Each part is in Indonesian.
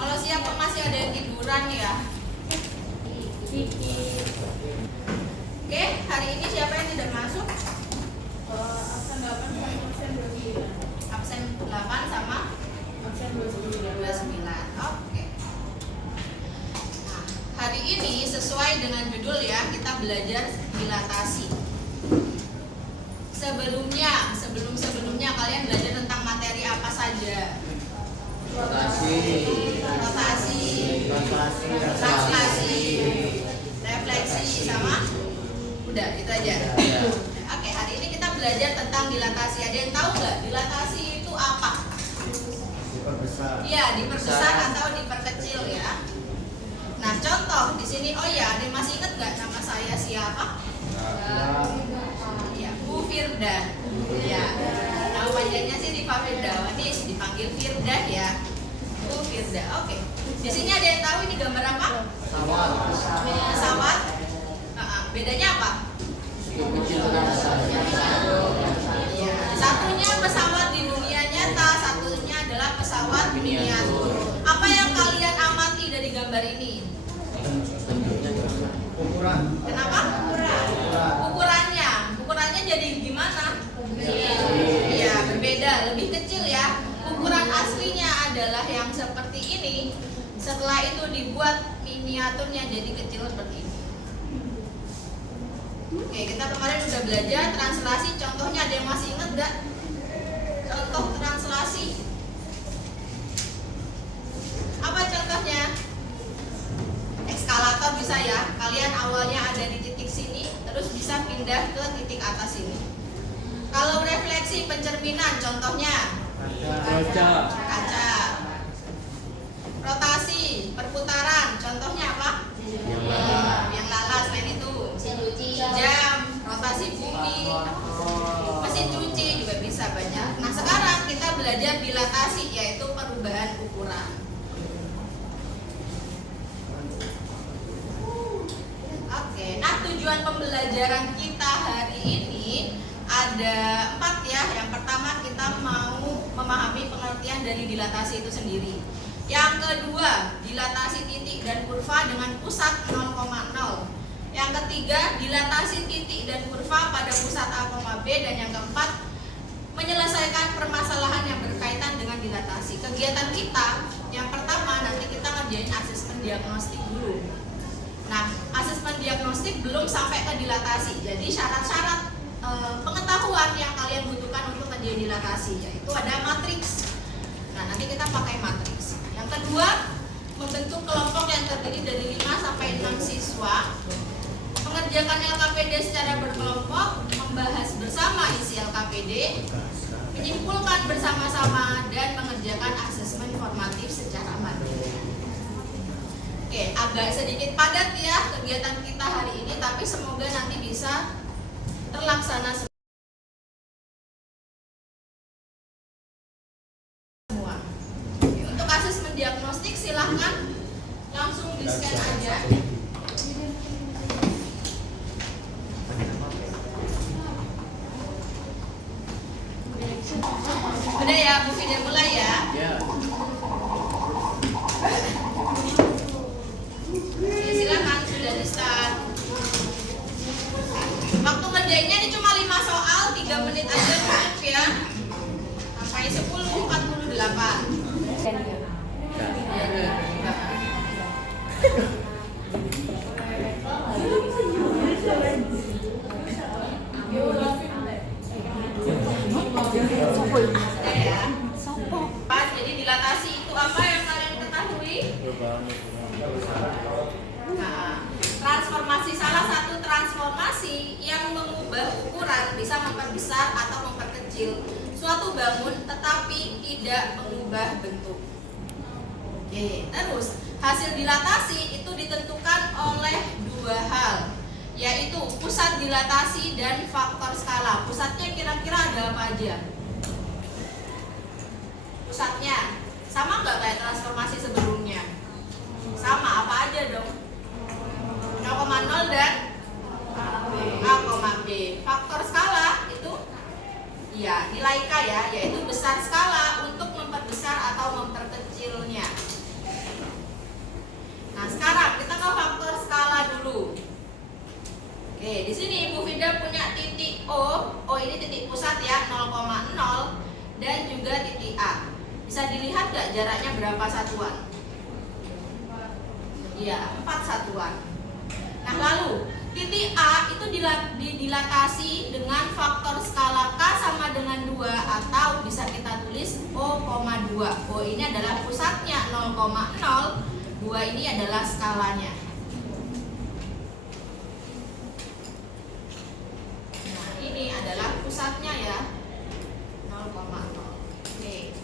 Kalau siap kok masih ada yang tiduran ya. Oke, hari ini siapa yang tidak masuk? Absen 8 sama absen 29. Absen 8 sama Absen 29. 29. Oke. Nah, hari ini sesuai dengan judul ya, kita belajar dilatasi. Sebelumnya kalian belajar tentang materi apa saja? Rotasi, translasi, refleksi, sama udah itu aja. Oke, hari ini kita belajar tentang dilatasi. Ada yang tahu nggak dilatasi itu apa? Diperbesar. Iya, diperbesar atau diperkecil ya. Nah, contoh di sini, oh ya, ada yang masih ingat nggak nama saya siapa? Ya, Bu Firda. Ya, nama panjangnya sih Rifa Firdawanis, dipanggil Firda ya. Bu Firda. Oke. Di sini ada yang tahu ini gambar apa? Pesawat. Bedanya apa? Ya, satunya pesawat di dunia nyata, satunya adalah pesawat miniatur. Apa yang kalian amati dari gambar ini? Ukuran. Kenapa? Ukurannya jadi gimana? Iya, berbeda, lebih kecil ya. Ukuran aslinya adalah yang seperti ini. Setelah itu dibuat miniaturnya jadi kecil seperti ini. Oke, kita kemarin udah belajar translasi. Contohnya ada yang masih ingat nggak? Contoh translasi. Apa contohnya? Eskalator bisa ya. Kalian awalnya ada di titik sini, terus bisa pindah ke titik atas sini. Kalau refleksi pencerminan, contohnya kaca. Rotasi perputaran, contohnya apa? Yang lala. Selain itu jam, rotasi bumi, mesin cuci juga bisa banyak. Nah, sekarang kita belajar dilatasi, yaitu perubahan ukuran. Oke, nah tujuan pembelajaran kita hari ini ada 4 ya. Yang pertama, kita mau memahami pengertian dari dilatasi itu sendiri. Yang kedua, dilatasi titik dan kurva dengan pusat 0,0. Yang ketiga, dilatasi titik dan kurva pada pusat A, B. Dan yang keempat, menyelesaikan permasalahan yang berkaitan dengan dilatasi. Kegiatan kita yang pertama, nanti kita ngerjain asesmen diagnostik dulu. Nah, asesmen diagnostik belum sampai ke dilatasi. Jadi syarat-syarat pengetahuan yang kalian butuhkan untuk ngerjain dilatasi, yaitu ada matriks. Nah, nanti kita pakai matriks. Yang kedua, membentuk kelompok yang terdiri dari 5 sampai 6 siswa, mengerjakan LKPD secara berkelompok, membahas bersama isi LKPD, menyimpulkan bersama-sama, dan mengerjakan asesmen formatif secara mandiri. Oke, agak sedikit padat ya kegiatan kita hari ini, tapi semoga nanti bisa terlaksana semua. Oke, untuk asesmen diagnostik silahkan langsung di-scan aja. Udah ya, Bu Fida mulai ya. Ya, silakan sudah di-start. Waktu ngerjainnya ini cuma 5 soal, 3 menit aja cukup ya. Sampai 10:48. Sudah ya. Pas, jadi dilatasi itu apa yang kalian ketahui? Nah, transformasi, salah satu transformasi yang mengubah ukuran bisa memperbesar atau memperkecil suatu bangun tetapi tidak mengubah bentuk. Oke, terus hasil dilatasi itu ditentukan oleh 2 hal, yaitu pusat dilatasi dan faktor skala. Pusatnya kira-kira ada apa aja? Pusatnya sama nggak kayak transformasi sebelumnya? Sama, apa aja dong? 0,0 dan A, B. Faktor skala itu ya nilai K ya, yaitu besar skala untuk memperbesar atau memperkecilnya. Oke, di sini Ibu Vida punya titik O. O ini titik pusat ya, 0,0 dan juga titik A. Bisa dilihat nggak jaraknya berapa satuan? Iya, 4 satuan. Nah, lalu titik A itu dilatasi dengan faktor skala K sama dengan 2 atau bisa kita tulis O,2. O ini adalah pusatnya 0,0, 2 ini adalah skalanya. Nah, ini adalah pusatnya ya, 0,0. Oke.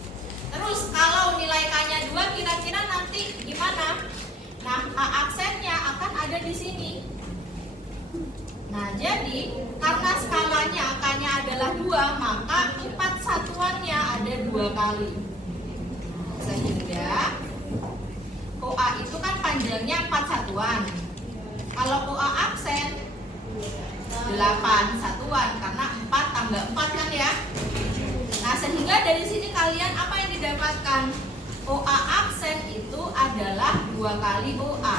Terus kalau nilai K-nya 2 kira-kira nanti gimana? Nah, A aksennya akan ada di sini. Nah, jadi karena skalanya K-nya adalah 2, maka 4 satuannya ada 2 kali. Sehingga OA itu kan panjangnya 4 satuan. Kalau OA aksen 8 satuan karena 4 tambah 4 kan ya. Nah, sehingga dari sini kalian apa yang didapatkan? OA aksen itu adalah 2 kali OA.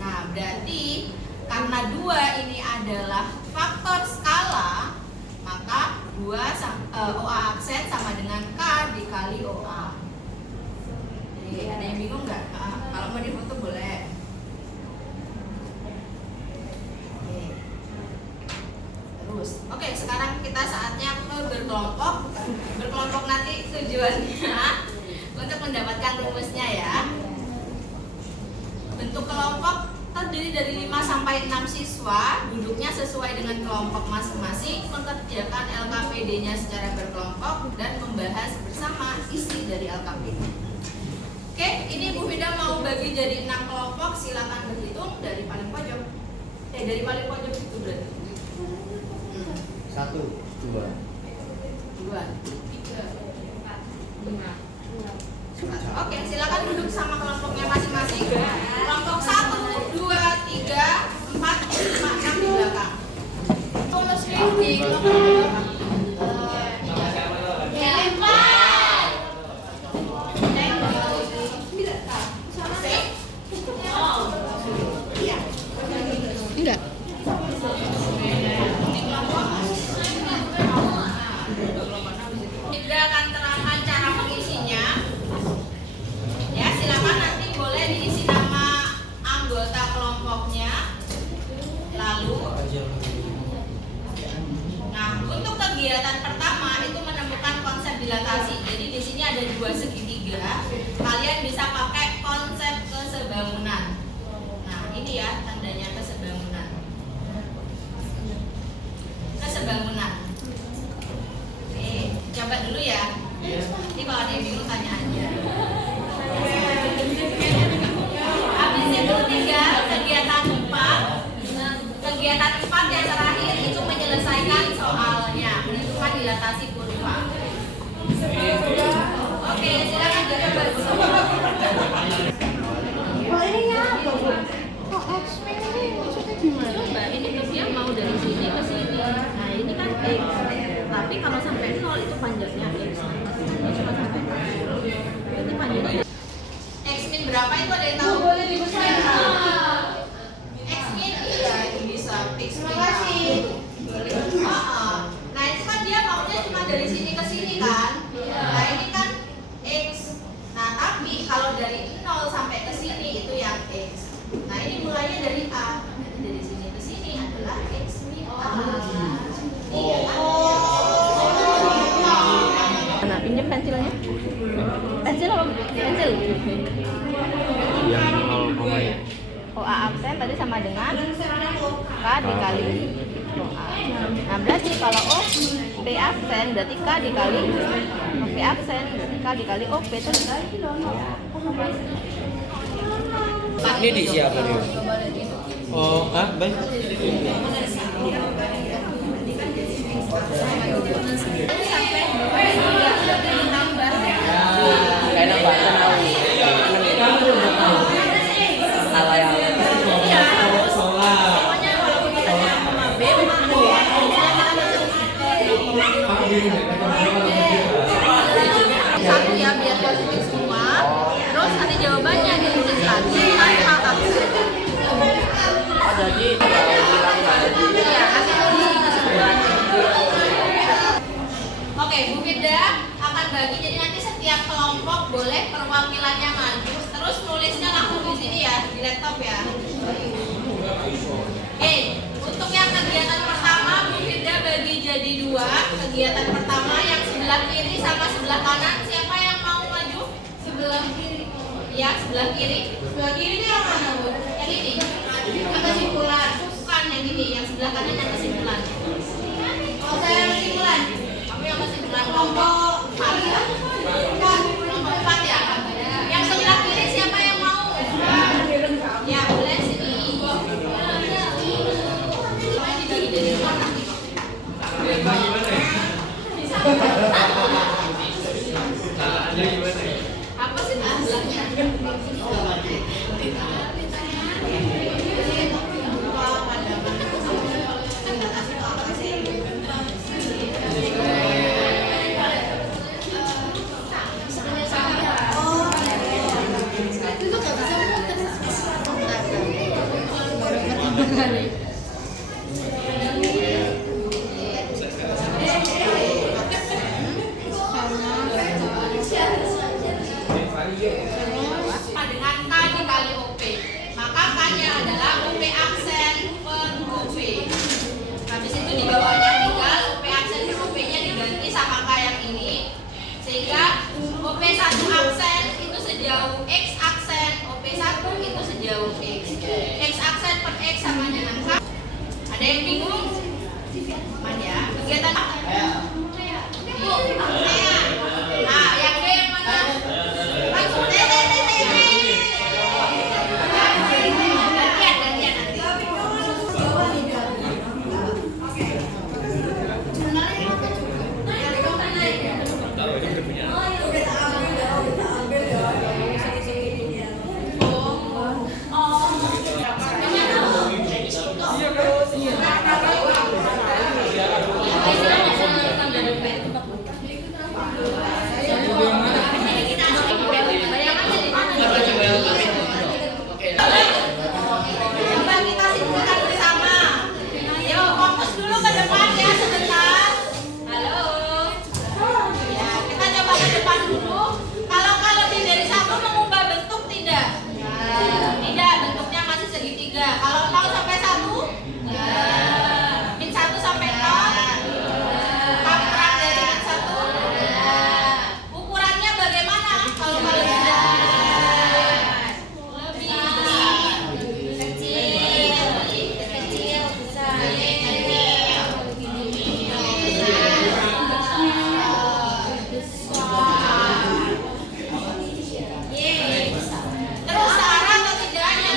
Nah, berarti karena 2 ini adalah faktor skala, maka OA aksen sama dengan K dikali OA. Oke, ada yang bingung nggak? Kalau mau difoto boleh. Oke, sekarang kita saatnya ke berkelompok. Berkelompok nanti tujuannya untuk mendapatkan rumusnya ya. Bentuk kelompok terdiri dari 5 sampai 6 siswa, duduknya sesuai dengan kelompok masing-masing, mengerjakan LKPD-nya secara berkelompok dan membahas bersama isi dari LKPD. Oke, ini Bu Vida mau bagi jadi 6 kelompok, silakan berhitung dari paling pojok. Dari paling pojok itu berarti 1, 2, 2, 3, 4, 5. Oke, silakan duduk sama kelompoknya masing-masing. Kelompok 1, 2, 3, 4, 5, 6 di belakang. Tulis di kelompok belakang. Enggak. Tidak akan terangkan cara mengisinya. Ya, silakan nanti boleh diisi nama anggota kelompoknya. Lalu, nah untuk kegiatan pertama itu menemukan konsep dilatasi. Jadi di sini ada 2 segitiga. Kalian bisa pakai konsep kesebangunan. Nah ini ya tandanya kesebangunan. Kesebangunan. Nih, coba dulu ya. Ini kalau ada yang bingung tanya aja. Habis itu 3, kegiatan 4. Kegiatan 4 yang terakhir itu menyelesaikan soalnya, menentukan dilatasi kurva. Oke, silakan dicoba. Oh, ini apa, Bu? Oh, X-Men ini maksudnya gimana? Coba, ini tuh dia mau dari sini ke sini. Nah, ini kan X. Tapi kalau sampai 0 itu panjangnya X. Ini cuma sampai 0. Berarti panjangnya X-min berapa itu ada yang tahu? Boleh dibesarkan. X-min iya itu bisa. Terima kasih. Nah itu kan dia maunya cuma dari sini ke sini kan? Nah ini kan X. Nah tapi kalau dari 0 sampai ke sini itu yang X. Nah ini mulainya dari A. Jadi dari sini ke sini adalah X-min A. Iya kan? Nah, pinjam pensilnya. Pensil apa? Pensil. Yang 0, ya. OA aksen tadi sama dengan K dikali OA. Nah, berarti kalau O P aksen berarti K dikali P aksen berarti K dikali OP terus. Ini di siapa nih? Oh, baik. Kayak nambah tahu. Salah yang Satu ya biar positif semua. Terus nanti jawabannya ditulis lagi tanpa aksen. jadi kalau bilang kelompok boleh perwakilannya maju, terus nulisnya langsung di sini ya, di laptop ya. Oke, untuk yang kegiatan pertama Bu Firda bagi jadi 2. Kegiatan pertama yang sebelah kiri sama sebelah kanan, siapa yang mau maju? Sebelah kiri. Ya, sebelah kiri. Sebelah kiri ini yang mana, Bu? Yang ini. Yang kesimpulan. Bukan yang ini, yang sebelah kanan yang kesimpulan. Oh, saya yang kesimpulan. Kamu yang kesimpulan kelompok 4 ya? Kelompok 4 ya? Yang sebelah kiri siapa yang mau? Ya, boleh sini. Dibagi jadi 4 nanti. Apa sih sebelahnya? Dengan K dikali OP, maka K-nya adalah OP aksen per OP. Habis itu di bawahnya tinggal OP aksen per OP-nya diganti sama K yang ini, sehingga OP 1 aksen itu sejauh X aksen, OP 1 itu sejauh X. X aksen per X sama dengan K. Ada yang bingung? Aman ya? Kegiatan apa? Nah, yang D yang mana? Langsung D. Gantian nanti. Coba kita simpulkan bersama. Yuk, fokus dulu ke depan ya sebentar. Halo. Ya, kita coba ke depan dulu. Kalau lebih dari 1 mengubah bentuk tidak? Tidak, bentuknya masih segitiga. Kalau 0 sampai 1? Min 1 sampai 0? Kurang dari min 1? Ukurannya bagaimana kalau tidak? Terus Sarah atau tidaknya?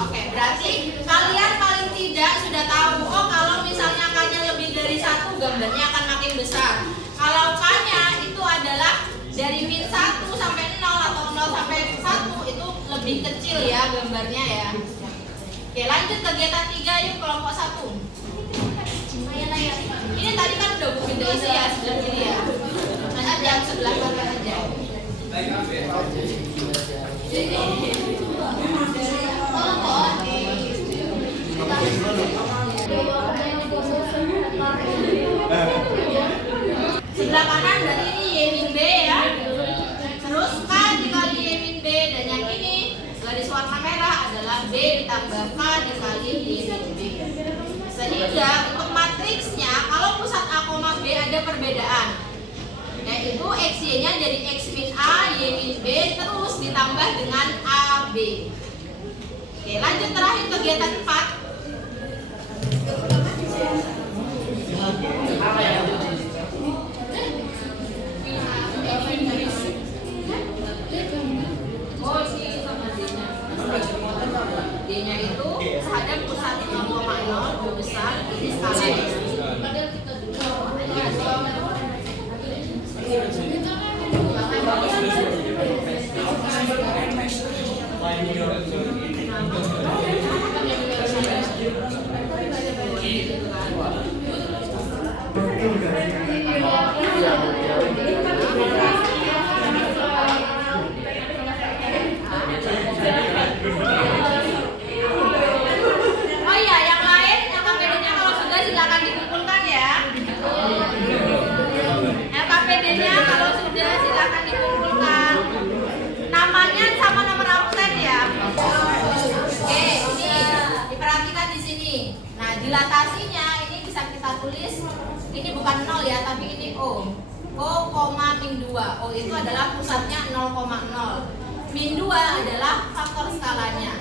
Oke, berarti kalian paling tidak sudah tahu, oh kalau misalnya K-nya lebih dari 1, gambarnya akan makin besar. Kalau K-nya itu adalah dari min 1 sampai 0 atau 0 sampai 1 itu lebih kecil ya gambarnya ya. Oke, lanjut kegiatan 3 yuk, kelompok 1. Ini tadi kan udah Bu Firda isi ya, sebelah kiri ya. Nanti yang sebelah kanan aja. Sebelah kanan berarti ini Y min B ya. Terus K dikali Y min B, dan yang ini garis warna merah adalah B ditambah K dikali Y min B. Sehingga untuk matriksnya kalau pusat A, B ada perbedaan, yaitu XY-nya jadi X min A, Y min B terus ditambah dengan AB. Oke, lanjut terakhir kegiatan 4. D-nya itu terhadap pusat 0,0 lebih besar ini skalanya. dilatasinya ini bisa kita tulis, ini bukan 0 ya, tapi ini O. O, min 2. O itu adalah pusatnya 0,0. Min 2 adalah faktor skalanya.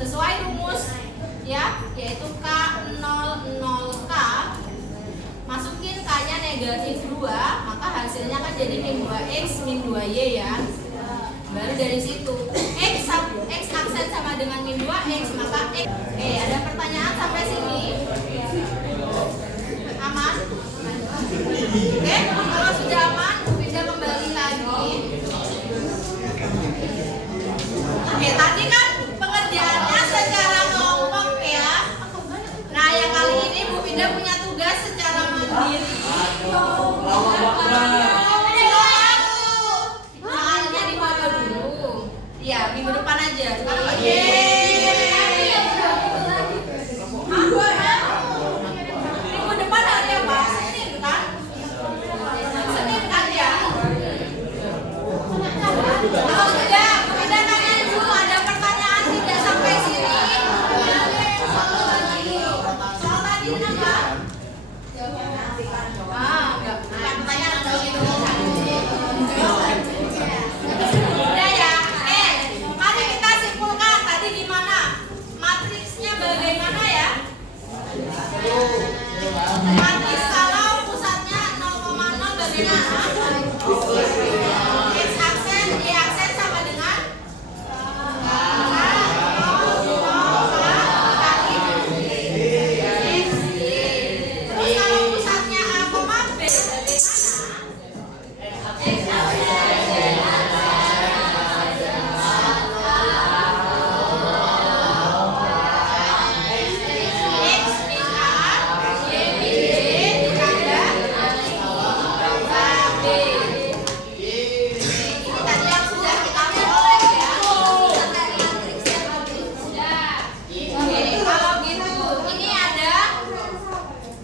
Sesuai rumus ya, yaitu K00K. Masukin K-nya negatif 2, maka hasilnya kan jadi min 2X min 2Y ya. Baru dari situ X aksen sama dengan min 2X, maka X. Oke, ada pertanyaan sampai sini? Aman? Oke, kalau sudah aman, bisa kembali lagi. Oke, tadi kan pengerjaannya secara kelompok ya. Nah, yang kali ini Bu Pinda punya tugas secara mandiri. Soalnya di foto dulu. Iya, minggu depan aja. Sekarang lagi. Minggu depan hari apa? Senin kan? Senin kan ya? Kalau sudah, kita nanya dulu, ada pertanyaan tidak sampai sini? Soal tadi kenapa? Enggak. Pertanyaan kalau gitu. Udah ya. Mari kita simpulkan tadi gimana? Matriksnya bagaimana ya? Matriks kalau pusatnya 0,0 bagaimana? X aksen, Y aksen sama dengan terus kalau pusatnya A, B bagaimana? X min A, Y min B ditambah B. Ini tadi yang sudah kita peroleh ya. Oke, kalau gitu ini ada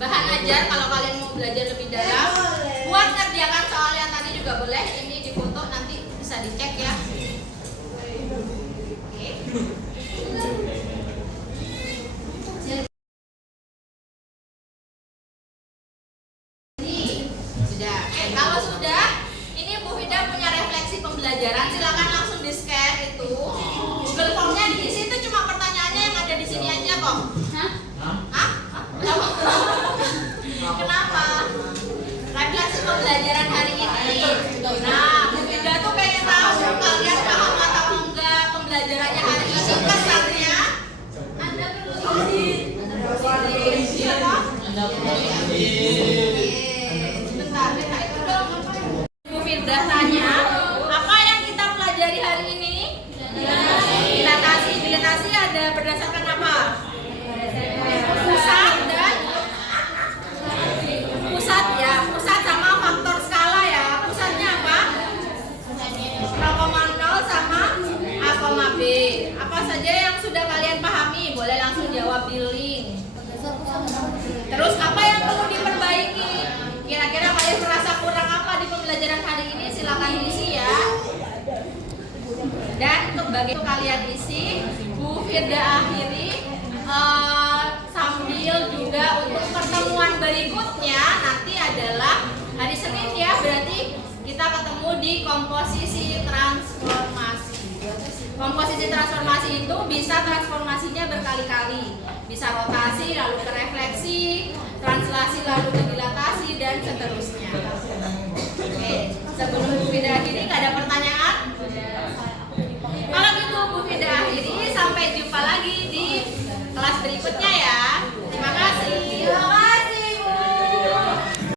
bahan ajar kalau kalian mau belajar lebih dalam. Buat ngerjakan soal yang tadi juga boleh. Ini difoto nanti bisa dicek ya. Oke. Ini sudah. Kalau sudah, ini Bu Fida punya refleksi pembelajaran. Silakan langsung di share itu. Google Form-nya diisi, itu cuma pertanyaannya yang ada di sini aja kok. Hah? Kenapa? Refleksi pembelajaran hari ini. Nah, Bu Fida tuh pengen tahu kalian paham atau enggak pembelajarannya hari ini. Kesannya Anda perlu izin. Siapa? Sebentar, itu dong. Bu Firda tanya, apa yang kita pelajari hari ini? Dilatasi. Dilatasi ada berdasarkan apa? Pusat dan pusat ya. Pusat sama faktor skala ya. Pusatnya apa? 0,0 sama A, B. Apa saja yang sudah kalian pahami? Boleh langsung jawab di link. Terus apa yang perlu diperbaiki? Kira-kira kalian merasa kurang apa di pembelajaran hari ini? Silakan isi ya. Dan untuk bagian kalian isi, Bu Firda akhiri sambil juga untuk pertemuan berikutnya nanti adalah hari Senin ya. Berarti kita ketemu di komposisi transformasi. Komposisi transformasi itu bisa transformasinya berkali-kali. Bisa rotasi, lalu ke refleksi, translasi, lalu ke dilatasi, dan seterusnya. Oke, sebelum Bu Fida akhiri, nggak ada pertanyaan